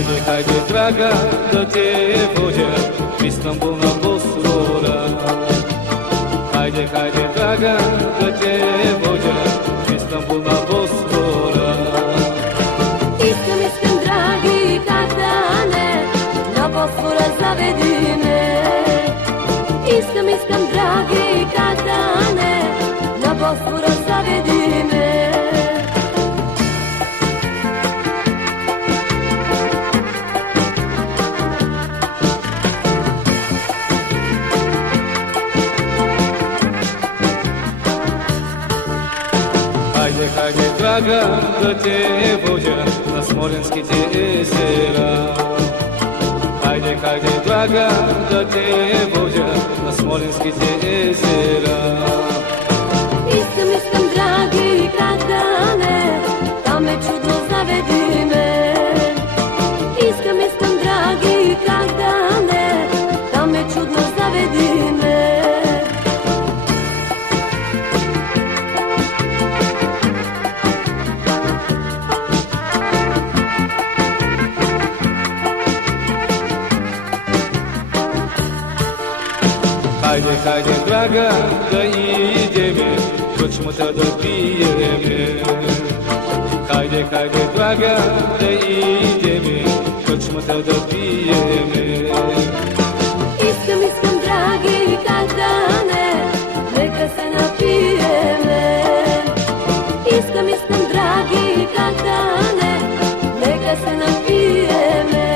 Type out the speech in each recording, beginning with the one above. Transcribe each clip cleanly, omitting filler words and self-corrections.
Хайде, хайде, драга, да те водя в Истанбул на Босфора. Хайде, хайде, драга, да те водя в Истанбул на Босфора. Искам, искам, драги, как да не, на Босфора заведи ме. Искам, искам, драги, как да не, на Босфора заведи ме. Хайде, хайде, драга, да те водя на Смолинските езера. Хайде, хайде, драга, да те водя на Смолинските езера. Искам, искам, драги, как да не, там е чудно, заведи ме. Искам, искам, драги, как да не, там е чудно, заведи ме. Хайде, хайде, драга, да идеме, кръчмата да пиеме. Хайде, хайде, драга, да идеме, кръчмата да пиеме. Искам, искам, драги, как да не, нека се напиеме. Искам, искам, драги, как да не, нека се напиеме.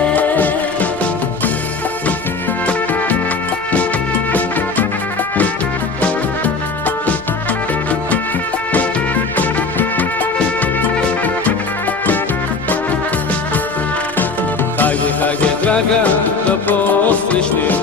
Хайде, хайде, драга, да посрещнем